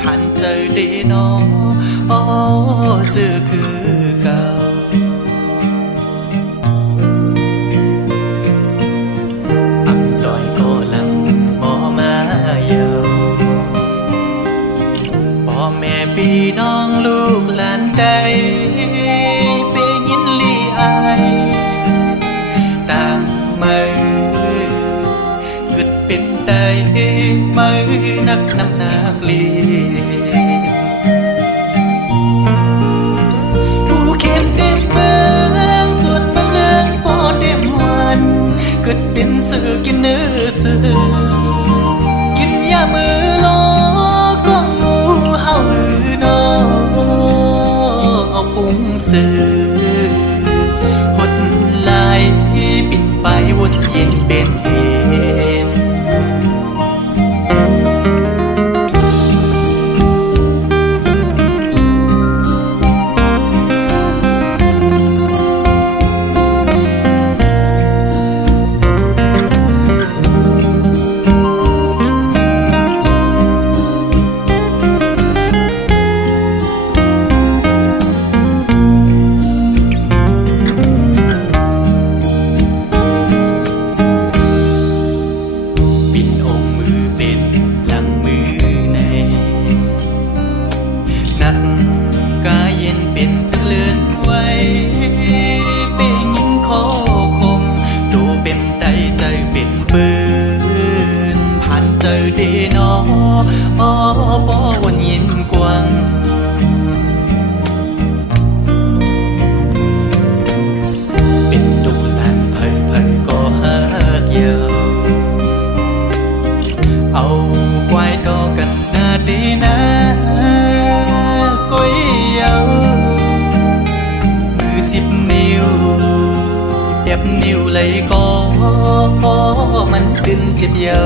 ผ่านเจอดีน้องอ๋อเจอคือเก่าอับดอยก็ลังบ่มาเยาพ่อแม่พี่น้องลูกหลานใดไปยินลีอายต่างมือเกิดเป็นใจมือนักน้ำหนักลีผู้เข็มเต็มเมืองจนมาเลืองพอเต็มวันเกิดเป็นสื่อกินเนื้อสื่อกินยามือโลก็งูเห่าหือนอเอาปุ้งสื่อหดลายปิ่นไปวนเย็นเป็นเหตุเจอดีน้ออ๋อบ่วนยินกว้างเป็นดูหลานเผยเผยก็หักเยาเอาควายต่อกันหน้าดีนะก้อยเยามือ10 นิ้วเด็บนิ้วเลยก็มันขึ้นเจ็บเยา